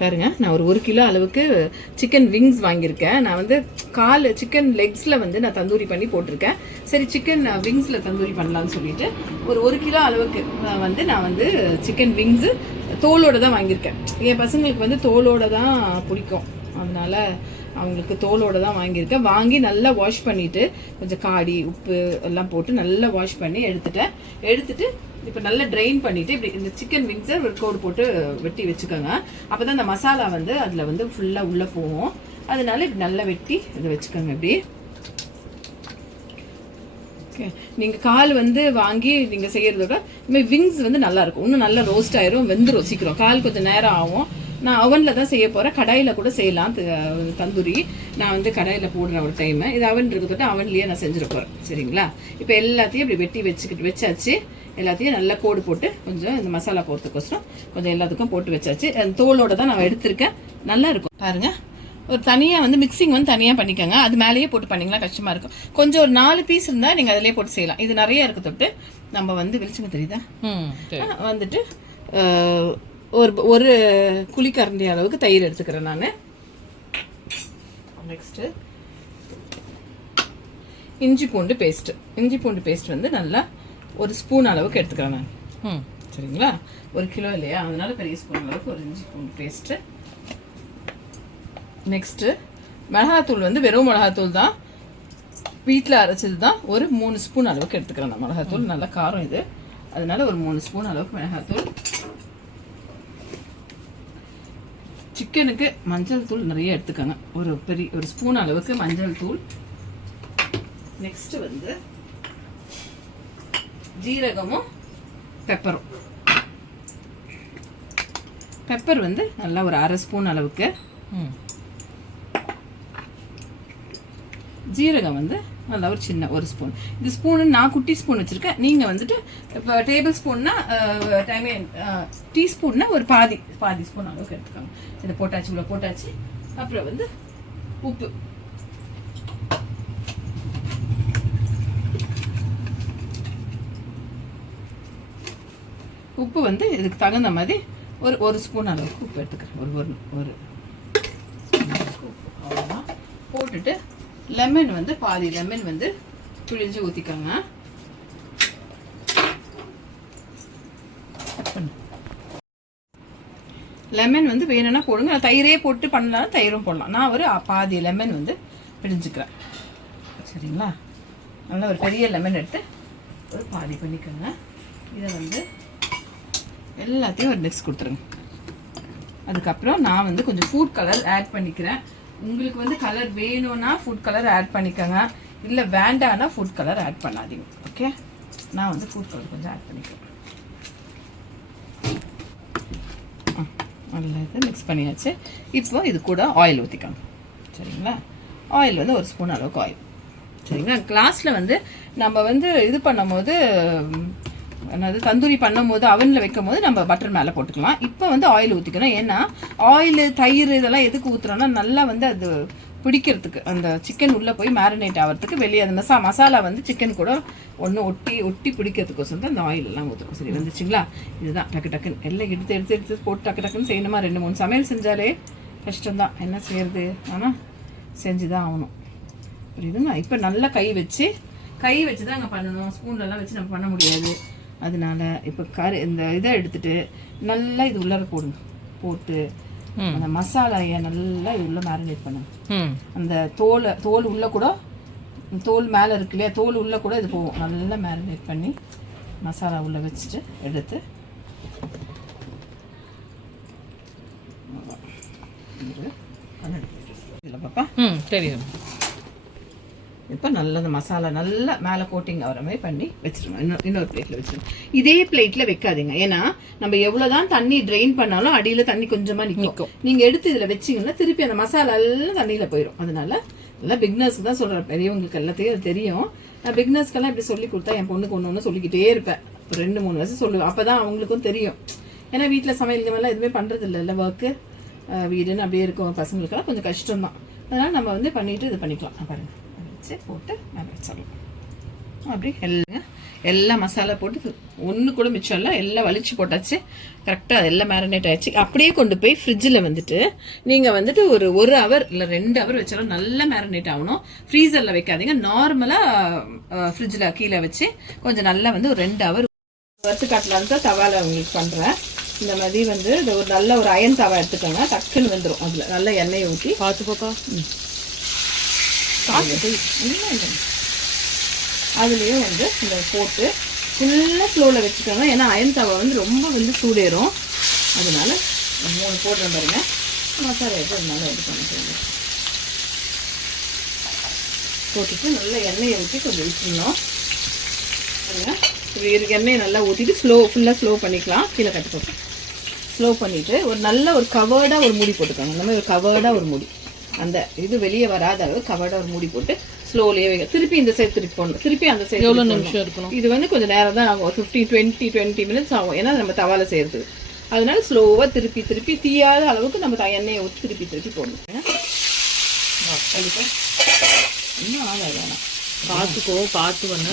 பாருங்க, நான் ஒரு கிலோ அளவுக்கு சிக்கன் விங்ஸ் வாங்கியிருக்கேன். நான் வந்து சிக்கன் லெக்ஸில் வந்து நான் தந்தூரி பண்ணி போட்டிருக்கேன். சரி, சிக்கன் விங்ஸில் தந்தூரி பண்ணலான்னு சொல்லிட்டு ஒரு கிலோ அளவுக்கு வந்து நான் வந்து சிக்கன் விங்ஸு தோலோடு தான் வாங்கியிருக்கேன். என் பசங்களுக்கு வந்து தோலோடு தான் பிடிக்கும், அதனால அவங்களுக்கு தோலோடு தான் வாங்கியிருக்கேன். வாங்கி நல்லா வாஷ் பண்ணிவிட்டு கொஞ்சம் காடி உப்பு எல்லாம் போட்டு நல்லா வாஷ் பண்ணி எடுத்துட்டு இப்போ நல்லா ட்ரைன் பண்ணிவிட்டு இப்படி இந்த சிக்கன் விங்ஸை ஒரு கோடு போட்டு வெட்டி வச்சுக்கோங்க. அப்போ தான் இந்த மசாலா வந்து அதில் வந்து ஃபுல்லாக உள்ளே போகும். அதனால இப்படி நல்லா வெட்டி இதை வச்சுக்கோங்க இப்படி. ஓகே, நீங்கள் கால் வந்து வாங்கி நீங்கள் செய்கிறதோட இதுமாதிரி விங்ஸ் வந்து நல்லாயிருக்கும். இன்னும் நல்லா ரோஸ்ட் ஆயிரும், வெந்துடும் சீக்கிரம். கால் கொஞ்சம் நேரம் ஆகும். நான் அவனில் தான் செய்ய போகிறேன். கடாயில் கூட செய்யலாம் தந்தூரி. நான் வந்து கடாயில் போடுறேன் ஒரு டைமு. இது அவன் இருக்கிறத அவன்லேயே நான் செஞ்சிட போகிறேன். சரிங்களா? இப்போ எல்லாத்தையும் இப்படி வெட்டி வச்சாச்சு. எல்லாத்தையும் நல்லா கோடு போட்டு கொஞ்சம் இந்த மசாலா போகிறதுக்கோசரம் கொஞ்சம் எல்லாத்துக்கும் போட்டு வச்சாச்சு. அந்த தோலோட தான் நான் எடுத்திருக்கேன். நல்லா இருக்கும் பாருங்கள். ஒரு தனியாக வந்து மிக்சிங் வந்து தனியாக பண்ணிக்கோங்க. அது மேலேயே போட்டு பண்ணிங்களா கஷ்டமாக இருக்கும். கொஞ்சம் ஒரு 4 பீஸ் இருந்தால் நீங்கள் அதிலே போட்டு செய்யலாம். இது நிறைய இருக்க தொட்டு நம்ம வந்து வெளிச்சங்க தெரியுதா வந்துட்டு ஒரு குழிக்கரண்டி அளவுக்கு தயிர் எடுத்துக்கிறேன் நான். நெக்ஸ்ட்டு இஞ்சி பூண்டு பேஸ்ட் வந்து நல்லா ஒரு ஸ்பூன் அளவுக்கு எடுத்துக்கிறேன் நான். சரிங்களா? 1 கிலோ இல்லையா, அதனால பெரிய ஸ்பூன் அளவுக்கு ஒரு இஞ்சி பூண்டு பேஸ்ட்டு. நெக்ஸ்ட்டு மிளகாத்தூள் வந்து வெறும் மிளகாத்தூள் தான், வீட்டில் அரைச்சது தான். ஒரு 3 ஸ்பூன் அளவுக்கு எடுத்துக்கிறேன் நான் மிளகாத்தூள். நல்லா காரம் இது, அதனால ஒரு 3 ஸ்பூன் அளவுக்கு மிளகாத்தூள். சிக்கனுக்கு மஞ்சள் தூள் நிறைய எடுத்துக்கோங்க. ஒரு ஸ்பூன் அளவுக்கு மஞ்சள் தூள். நெக்ஸ்ட் வந்து ஜீரகமும் பெப்பரும். பெப்பர் வந்து நல்லா ஒரு 1/2 ஸ்பூன் அளவுக்கு. ஜீரகம் வந்து நல்லா ஒரு சின்ன 1 ஸ்பூன். இது ஸ்பூனு நான் குட்டி ஸ்பூன் வச்சுருக்கேன். நீங்கள் வந்துட்டு இப்போ டேபிள் ஸ்பூன்னா டீஸ்பூன்னா ஒரு பாதி ஸ்பூன் அளவுக்கு எடுத்துக்கோங்க. இதை போட்டாச்சு, இவ்வளோ போட்டாச்சு. அப்புறம் வந்து உப்பு வந்து இதுக்கு தகுந்த மாதிரி ஒரு ஸ்பூன் அளவுக்கு உப்பு எடுத்துக்கிறேன். ஒரு அவ்வளோதான் போட்டுட்டு லெமன் வந்து பாதி லெமன் வந்து பிழிஞ்சு ஊற்றிக்கோங்க. லெமன் வந்து வேணும்னா போடுங்க. தயிரே போட்டு பண்ணலாம், தயிரும் போடலாம். நான் ஒரு பாதி லெமன் வந்து பிழிஞ்சுக்கிறேன். சரிங்களா? நல்லா ஒரு பெரிய லெமன் எடுத்து ஒரு பாதி பண்ணிக்கோங்க. இதை வந்து எல்லாத்தையும் ஒரு மிக்ஸ் கொடுத்துருங்க. அதுக்கப்புறம் நான் வந்து கொஞ்சம் ஃபுட் கலர் ஆட் பண்ணிக்கிறேன். உங்களுக்கு வந்து கலர் வேணும்னா ஃபுட் கலர் ஆட் பண்ணிக்கோங்க, இல்லை வேண்டாம்னா ஃபுட் கலர் ஆட் பண்ணாதீங்க. ஓகே, நான் வந்து ஃபுட் கலர் கொஞ்சம் ஆட் பண்ணிக்கிறேன். நல்லா இது மிக்ஸ் பண்ணியாச்சு. இப்போ இது கூட ஆயில் ஊற்றிக்கோங்க. சரிங்களா? ஆயில் வந்து 1 ஸ்பூன் அளவுக்கு ஆயில். சரிங்களா? கிளாஸில் வந்து நம்ம வந்து இது பண்ணும்போது என்னது தந்தூரி பண்ணும் போது அவனில் வைக்கும் போது நம்ம பட்டர் மேலே போட்டுக்கலாம். இப்போ வந்து ஆயில் ஊற்றிக்கணும். ஏன்னா ஆயில் தயிர் இதெல்லாம் எதுக்கு ஊற்றுறோன்னா நல்லா வந்து அது பிடிக்கிறதுக்கு, அந்த சிக்கன் உள்ளே போய் மேரினேட் ஆகிறதுக்கு. வெளியே அந்த மசாலா வந்து சிக்கன் கூட ஒட்டி பிடிக்கிறதுக்கோசம் தான் அந்த ஆயில் எல்லாம் ஊற்றுக்கும். சரி, வந்துச்சுங்களா? இதுதான் டக்குன்னு எல்லாம் எடுத்து போட்டு டக்குன்னு செய்யணுமா? 2-3 சமையல் செஞ்சாலே கஷ்டம்தான். என்ன செய்யறது? ஆனால் செஞ்சு தான் ஆகணும். புரியுதுங்களா? இப்போ நல்லா கை வச்சு தான் அங்கே பண்ணணும். ஸ்பூன்லலாம் வச்சு நம்ம பண்ண முடியாது. அதனால இப்போ இந்த இதை எடுத்துட்டு நல்லா இது உள்ளார போட்டு அந்த மசாலாயை நல்லா இது உள்ள மேரினேட் பண்ணுங்க. அந்த தோல் உள்ள கூட, தோல் மேலே இருக்கு இல்லையா, தோல் உள்ள கூட இது போகும். நல்லா மேரினேட் பண்ணி மசாலா உள்ள வச்சுட்டு எடுத்து இல்லை பாப்பா. தெரியும். இப்போ நல்லா அந்த மசாலா நல்லா மேலே கோட்டிங் ஆகிற மாதிரி பண்ணி வச்சிருங்க. இன்னொரு பிளேட்டில் வச்சிருங்க. இதே பிளேட்டில் வைக்காதீங்க. ஏன்னா நம்ம எவ்வளோதான் தண்ணி ட்ரெயின் பண்ணாலும் அடியில் தண்ணி கொஞ்சமாக நிற்கும். நீங்கள் எடுத்து இதில் வச்சிங்கன்னா திருப்பி அந்த மசாலா எல்லாம் தண்ணியில் போயிடும். அதனால நல்லா பிக்னர்ஸ்க்கு தான் சொல்கிறேன். பெரியவங்களுக்கு எல்லாத்தையும் அது தெரியும். நான் பிக்னர்ஸ்க்கெல்லாம் இப்படி சொல்லி கொடுத்தா என் பொண்ணுக்கு ஒன்று சொல்லிக்கிட்டே இருப்பேன். ஒரு 2-3 வருஷம் சொல்லுவேன். அப்போ தான் அவங்களுக்கும் தெரியும். ஏன்னா வீட்டில் சமையல் மாதிரிலாம் எதுவுமே பண்ணுறது இல்லை ஒர்க்கு வீடுன்னு அப்படியே இருக்கும். பசங்களுக்கெல்லாம் கொஞ்சம் கஷ்டம்தான். அதனால் நம்ம வந்து பண்ணிவிட்டு இது பண்ணிக்கலாம். பாருங்கள், வச்சு போட்டு மேலே வச்சிடலாம். அப்படி எல்லாம் மசாலா போட்டு ஒன்று கூட மிச்சம் இல்லை, எல்லாம் வலிச்சு போட்டாச்சு. கரெக்டாக எல்லாம் மேரினேட் ஆயிடுச்சு. அப்படியே கொண்டு போய் ஃப்ரிட்ஜில் வந்துட்டு நீங்கள் வந்துட்டு ஒரு ஹவர் இல்லை 2 ஹவர் வச்சாலும் நல்லா மேரினேட் ஆகணும். ஃப்ரீசரில் வைக்காதீங்க, நார்மலாக ஃப்ரிட்ஜில் கீழே வச்சு கொஞ்சம் நல்லா வந்து ஒரு 2 ஹவர் வறுத்து காட்டலான்னு தான் தவாவில் உங்களுக்கு பண்ணுறேன். இந்த மாதிரி வந்து இது ஒரு நல்ல ஒரு அயன் தவா எடுத்துக்கோங்க, டக்குன்னு வந்துடும். அதில் நல்லா எண்ணெயை ஊற்றி பார்த்து பாப்பா அதுலேயும் வந்து இந்த போட்டு ஃபுல்லாக ஸ்லோவில் வச்சுக்கோங்க. ஏன்னா அயன் தவா வந்து ரொம்ப வந்து சூடேறும். அதனால 3 போடுற பாருங்க. மசாலா எது இருந்தாலும் இது பண்ணிக்கோங்க. போட்டுட்டு நல்லா எண்ணெயை ஊற்றி கொஞ்சம் விட்டுருணும். எண்ணெயை நல்லா ஊற்றிட்டு ஃபுல்லாக ஸ்லோ பண்ணிக்கலாம். கீழே கட்டு போட்டு ஸ்லோ பண்ணிவிட்டு ஒரு நல்ல ஒரு கவர்டாக ஒரு மூடி போட்டுக்கோங்க. இந்த மாதிரி ஒரு கவர்டாக ஒரு மூடி, அந்த இது வெளியே வராத அளவு கவர்டாக ஒரு மூடி போட்டு ஸ்லோலியே வைங்க. திருப்பி இந்த சைடு திருப்பி போடணும், திருப்பி அந்த சைடு. எவ்வளோ நிமிஷம் இருக்கணும்? இது வந்து கொஞ்சம் நேரம் தான் ஆகும், 20 மினிட்ஸ் ஆகும். ஏன்னா நம்ம தவால செய்கிறது. அதனால ஸ்லோவாக திருப்பி தீயாத அளவுக்கு நம்ம எண்ணெயை ஊற்றி திருப்பி போடணும். இன்னும் ஆகாது, வேணாம் பார்த்து பண்ண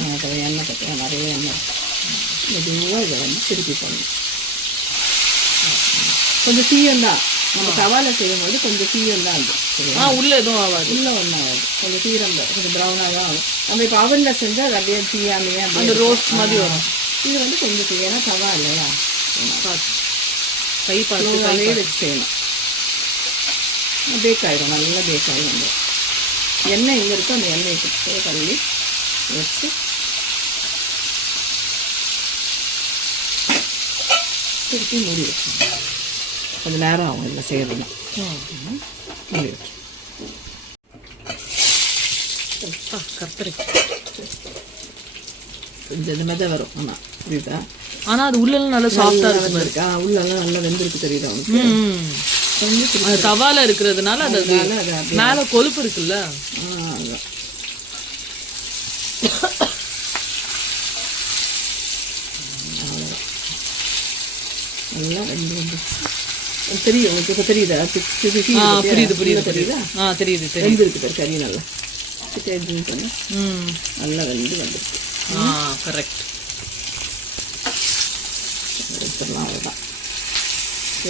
எண்ணெய் பற்றி நிறைய எண்ணெய் மெதுவாக இதை வந்து திருப்பி போடணும். கொஞ்சம் தீயம்தான் நம்ம தவால செய்யும்போது, கொஞ்சம் தீயம்தான் அது. உள்ள எதுவும் ஆகாது, உள்ள ஒன்றும் ஆகாது. கொஞ்சம் தீரம் கொஞ்சம் ப்ரௌனாக தான் ஆகும். நம்ம இப்போ அவனில் செஞ்சால் அது அப்படியே தீயாமையே அந்த ரோஸ்ட் மாதிரி வரும். இது வந்து கொஞ்சம் தீயனா தவா இல்லையா, கை பார்த்து வச்சு செய்யணும். பேக் ஆகிடும், நல்லா பேக் ஆகிடும். எண்ணெய் எங்கே இருக்கோ அந்த எண்ணெய் தள்ளி வச்சு திருப்பி மூடி வச்சுக்கணும். கொஞ்சம் நேரம் ஆகும் இல்லை செய்யறதுன்னா. மூடி வச்சு கத்திரி கொஞ்சம் இந்த மாதிரி வரும். ஆமாம், புரியுதா? ஆனால் அது உள்ளெல்லாம் நல்லா சாஃப்டாக இருக்கு. உள்ளெல்லாம் நல்லா வெந்திருக்கு, தெரியுதா உனக்கு? அது தவால இருக்கிறதுனால அது மேலே கொழுப்பு இருக்குல்ல. நல்லா ரெண்டு தெரியும் உங்களுக்கு. இப்போ தெரியுதா? புரியுது தெரியுதா? தெரியுது. வெந்திருக்கு பாரு கறி நல்லா. நல்லா வந்துருக்கு. கரெக்ட். எடுத்துடலாம், அவ்வளோதான்.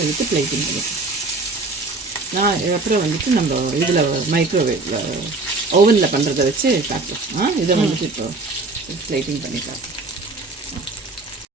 எடுத்து பிளேட்டிங் பண்ணிக்கலாம். நான் அப்புறம் வந்துட்டு நம்ம இதில் மைக்ரோவேவில் ஓவனில் பண்ணுறதை வச்சு காட்டுறோம். இதை வந்துட்டு இப்போ பிளேட்டிங் பண்ணி காட்டுறோம்.